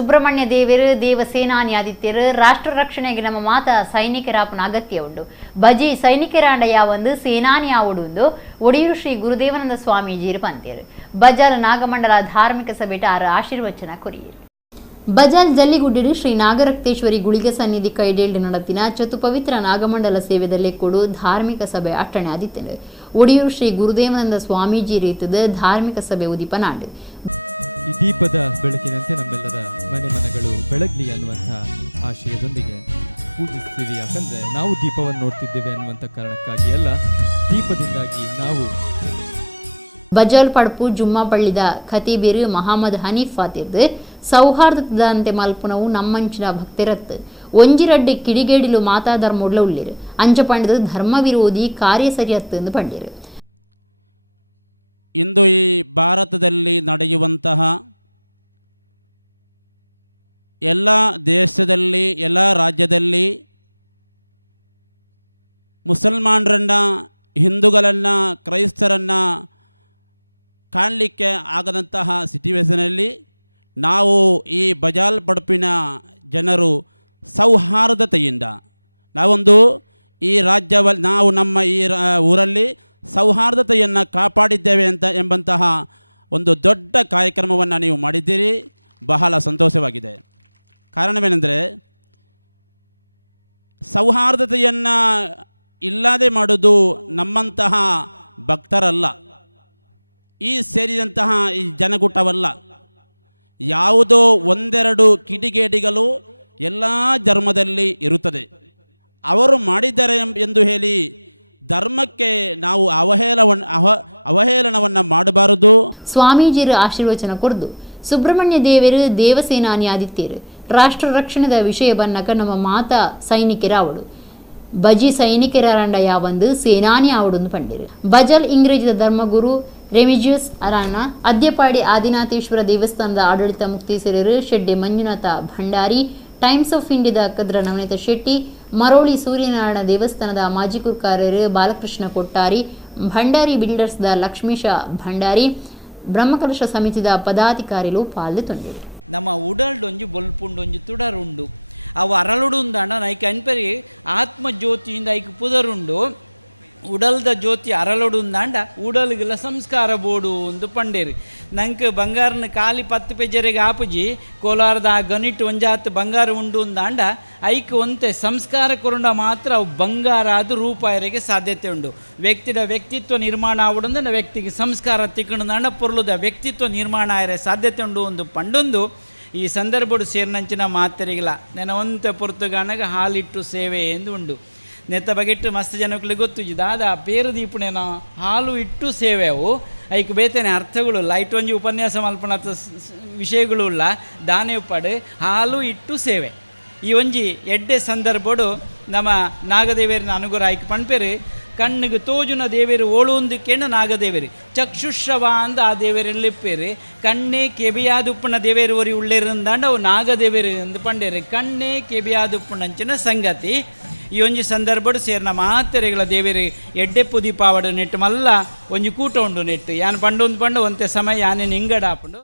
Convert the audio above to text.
ಸುಬ್ರಹ್ಮಣ್ಯ ದೇವರು ದೇವಸೇನಾನಿ ಆದಿತ್ಯರು ರಾಷ್ಟ್ರ ರಕ್ಷಣೆಗೆ ನಮ್ಮ ಮಾತ ಸೈನಿಕರಾಪನ ಅಗತ್ಯ ಉಂಡು ಬಜಿ ಸೈನಿಕರಾಂಡ ಯಾವೊಂದು ಸೇನಾನಿ ಆವುಡು ಒಡಿಯೂರು ಶ್ರೀ ಗುರುದೇವಾನಂದ ಸ್ವಾಮೀಜಿರು ಪಂತೇರು ಬಜಾರ್ ನಾಗಮಂಡಲ ಧಾರ್ಮಿಕ ಸಭೆಟ ಆರು ಆಶೀರ್ವಚನ ಕೊರಿಯರು ಬಜಾಜ್ ಜಲ್ಲಿಗುಡ್ಡಿಡು ಶ್ರೀ ನಾಗರಕ್ತೇಶ್ವರಿ ಗುಳಿಗೆ ಸನ್ನಿಧಿ ಕೈಡೇಲ್ಡ್ ನಡತಿನ ಚತು ಪವಿತ್ರ ನಾಗಮಂಡಲ ಸೇವೆದಲ್ಲೇ ಕೊಡು ಧಾರ್ಮಿಕ ಸಭೆ ಅಟ್ಟಣೆ ಆದಿತ್ತೇನೆ ಒಡಿಯೂರು ಶ್ರೀ ಗುರುದೇವಾನಂದ ಸ್ವಾಮೀಜಿ ರೀತಿದ ಧಾರ್ಮಿಕ ಸಭೆ ಉದಿಪನಾಡು ಈ ದೀಪದ ಬೆಳಕಿನಂತೆ ನಮ್ಮೆಲ್ಲರ ಮನೆ ಮನಗಳು ಬೆಳಗ್ಲಿ ಅನ್ನುವಂಥ ಆಶಯದೊಂದಿಗೆ ಪೂಜಿಸ್ತೀವಿ. ಯಾಕಂದ್ರೆ ನಾವು ದೀಪವನ್ನು ನೋಡ್ತಿದ್ದೇವೆ ಅನ್ನುವಂಥ ಕಾರಣಕ್ಕಾಗಿ ಅಲ್ಲ, ದೀಪದಿಂದಾಗಿ ನಾವು ಬಜಾಲ್ ಪಡ್ಪು ಜುಮ್ಮಾ ಪಳ್ಳಿದ ಖತೀಬೀರು ಮಹಮ್ಮದ್ ಹನೀಫ್ ಫಾತಿರ್ದು ಸೌಹಾರ್ದದಂತೆ ಮಲ್ಪುನವು ನಮ್ಮಂಚಿನ ಭಕ್ತಿರತ್ತು ಒಂಜಿರಡ್ಡಿ ಕಿಡಿಗೇಡಿಲು ಮಾತಾಧರ್ಮೊಡ್ಲ ಉಳ್ಳಿರು ಅಂಚಪಂಡದು ಧರ್ಮ ವಿರೋಧಿ ಕಾರ್ಯ ಸರಿಯತ್ತು ಎಂದು ಪಂಡಿರು. ಇಂದು ಈ ಭಾರತದಲ್ಲಿ ನಡೆಯುವಂತಹ ಎಲ್ಲ ದೇಶದಲ್ಲಿ ಎಲ್ಲ ರಾಜ್ಯದಲ್ಲಿ ಮುಸಲ್ಮಾನರನ್ನು ಹಿಂದೂಗಳನ್ನು ಕ್ರೈಸ್ತರನ್ನು ಕಾಣಲಿಕ್ಕೆ ಆಗದಂತಹ ಸಿಚುವೇಷನಲ್ಲಿ ನಾವು ಈ ಬಜಾಲ್ ಪಡುಪಿನ ಜನರು ಸೌಹಾರ್ದತೆಯಿಂದ ನಾವೊಂದು ಈ ರಾಜ್ಯದಲ್ಲಿ ನಾವು ನಮ್ಮ ಈ ಊರಲ್ಲಿ ಸೌಹಾರ್ದತೆಯನ್ನು ಕಾಪಾಡಿದ್ದೇವೆ ಎಂಬಂತಹ ಒಂದು ದೊಡ್ಡ ಕಾರ್ಯಕ್ರಮವನ್ನು ನೀವು ಮಾಡಿದ್ದೀರಿ. ಬಹಳ ಸಂತೋಷವಾಗಿದೆ. ಕಾರಣವೇನೆಂದರೆ ಸೌಹಾರ್ದತೆಯನ್ನು ಇಲ್ಲದೆ ಮಾಡೋದು ನಮ್ಮಂತಹ ಭಕ್ತರಲ್ಲ, ಈ ಸೇರಿದಂತಹ ಈ ಜನಗೂಟವಲ್ಲ. ಯಾವುದೋ ಒಂದೆರಡು ಕಿಡಿಗೇಡಿಗಳು ಎಲ್ಲ ಧರ್ಮದಲ್ಲಿ ಇರುತ್ತದೆ. ಅವರು ಮಾಡಿದ್ದಾರೆ ಎಂದು ಹೇಳಿ ಧರ್ಮಕ್ಕೆ ನಾವು ಅವಹೇಳನವನ್ನು ಮಾಡಬಾರದು. ಸ್ವಾಮೀಜಿರು ಆಶೀರ್ವಚನ ಕೊಡ್ದು ಸುಬ್ರಹ್ಮಣ್ಯ ದೇವರು ದೇವಸೇನಾನಿ ಆದಿತ್ಯರು ರಾಷ್ಟ್ರ ರಕ್ಷಣೆದ ವಿಷಯ ಬನ್ನಕ ನಮ್ಮ ಮಾತಾ ಸೈನಿಕರ ಅವಡು ಬಜಿ ಸೈನಿಕರಂಡ ಯಾವಂದು ಸೇನಾನಿ ಆವಡು ಪಂಡಿರು. ಬಜಲ್ ಇಂಗ್ರೇಜಿದ ಧರ್ಮಗುರು ರೆಮಿಜಿಯಸ್ ಅರಾನ ಅದ್ಯಪಾಡಿ ಆದಿನಾಥೇಶ್ವರ ದೇವಸ್ಥಾನದ ಆಡಳಿತ ಮುಕ್ತೇಸರರು ಶೆಡ್ಡೆ ಮಂಜುನಾಥ ಭಂಡಾರಿ, ಟೈಮ್ಸ್ ಆಫ್ ಇಂಡಿಯಾದ ಕದ್ರ ನವನೀತ ಶೆಟ್ಟಿ, ಮರೋಳಿ ಸೂರ್ಯನಾರಾಯಣ ದೇವಸ್ಥಾನದ ಮಾಜಿ ಕುರ್ಕಾರರು ಬಾಲಕೃಷ್ಣ ಕೊಟ್ಟಾರಿ, ಭಂಡಾರಿ ಬಿಲ್ಡರ್ಸ್ದ ಲಕ್ಷ್ಮೀಶ ಭಂಡಾರಿ, ಬ್ರಹ್ಮಕಲಶ ಸಮಿತಿದ ಪದಾಧಿಕಾರಿಗಳು ಪಾಲ್ಗೊಂಡಿರು. ನಮ್ಮ ಉಡಲ್ಡೊಂಜಿ ಬೊಲ್ಪುಂಡೊಂಜಿ ತುಡರುಂಡು ಅವು ಅರಳುಡುಂದಾಂಡ ನೈಕ್ ಅನ್ಪರಿ ಆತ್ಮಜ್ಯೋತಿಯಿಂದ ಐಕ್ ಪುದರುಂಡು ಉಡಲ್ದ ಜ್ಯೋತಿ ಅರಳೊಡುಂದಾಂಡ ಉಡಲ್ಗೆಲ್ಲ ಸಂಸ್ಕಾರ ಬೋಡು ಒಂದು ಪಂಡೇರಿ. ನಂಗೆ ಬಂಗಾರನ ಖಾಲಿ 10 ಪೆಜರಿಗೆ ಆಪುಜಿ ಕೋಲಾರದ ಗಣಿಟ್ ಒಂಜಾತ್ ಬಂಗಾರ ಉಂಡು ಅಂದಾಂಡ ಐಕ್ ಒಂತೆ ಸಂಸ್ಕಾರ ಕೊರಂಡ ಮಾತ್ರ ಅವು ಬಂಗಾರ ಅದು ರೂಪಾಯರಿಗೆ ಸಾಧ್ಯತೆ ಉಂಡು. ವ್ಯಕ್ತಿದ ವ್ಯಕ್ತಿತ್ವ ನಿರ್ಮಾಣ ಆವಡಂದ ವ್ಯಕ್ತಿಗೆ ಸಂಸ್ಕಾರ ತಿಕ್ಕಣದಾಂಡ ಪೊರ್ಲುದ ವ್ಯಕ್ತಿತ್ವ ನಿರ್ಮಾಣ ಆಯರೆ ಸಾಧ್ಯತೆ ಉಂಡು ಒಂದು ಪಂಡೊಂದು ಈ ಸಂದರ್ಭಡು ಸೇರ್ನಂಚಿನ ಮಾತರಿಗಿಲ್ಲ ನೆನವಂತೆ ಪೊರ್ತುಗಾನಾಗ ಹಾಲಿಟ್ಟು ಸೇವೆ ಎಂದು ಉಂಡು. ನೆತ್ತ ಬಗೆಟ್ಟು ಮಸ್ತ್ ಜನಕ್ಕೆ ಗೊತ್ತು ದಾದ ಪೇರು ದೀಪಣೆನ ಹಾಲು ಇಟ್ಟು ಸೇವೆವು ಐಕ್ ಬೇತೇನೆ ಅರ್ಥಗಳು ಲೈಟ್ ಒಂಜಿ ಉಪನ್ಯಾಸ ಮಲ್ಪನ ವಿಷಯಗಳು ಇಲ್ಲ ದಾನೆ ಉಪ್ಪಡು ಹಾಲು ಇಟ್ಟು ಸೇವೆ ಈ ಒಂಜಿ ಎಡ್ಡೆ ಸಂದರ್ಭಡು ನಮ್ಮ ನಾಗದೇವರಿನ ಅನುಗ್ರಹ ಐಕ್ ಪಣ್ಪೇರು ಕಣ್ಣಿಗೆ ತೋಜುನ ದೇವೇರು ಓಳುಂದಕ್ಕೇನ ನಾಗದೇವರಿ ಚಕ್ಷುಶ್ರವ ಅಂದ ಆ ದೇವರೆಲ್ಲಿಪ್ಪೇರು ಕಣ್ಣೇ ಕೆಬಿಯಾದುಪ್ಪನ ದೇವೇರು ಒರಿ ಉಳ್ಳೇರಿಂದಾಂಡ ಅವು ನಾಗದೇವೇರು ಎಂದು ಪಂಡೇರು ಕಣ್ಣೇ ಕೆಬಿಯಾದುಪ್ಪನಂಚಿನ ಸಂಗತಿ ಈ ಒಂಜಿ ಸಂದರ್ಭಡು ಸೇರಿನ ಮಾತೆರೆಗಳ ದೇವೇರಿ ಎಡ್ಡೆ ಪುದಿ ಪಾವಡು ನೆಟ್ಟು ಮಲ್ಲ ಒಂಜಿ ಕೂಟ ಉಂಡು ನೆಟ್ಟು ಯಾನ್ ಪಂಡು ಒಂದು ಪಂಡು ಒಂತೆ ಸಮಯ ಯಾನೇನು ಹಿಂಗಡ ಹಾಪುಂಡು.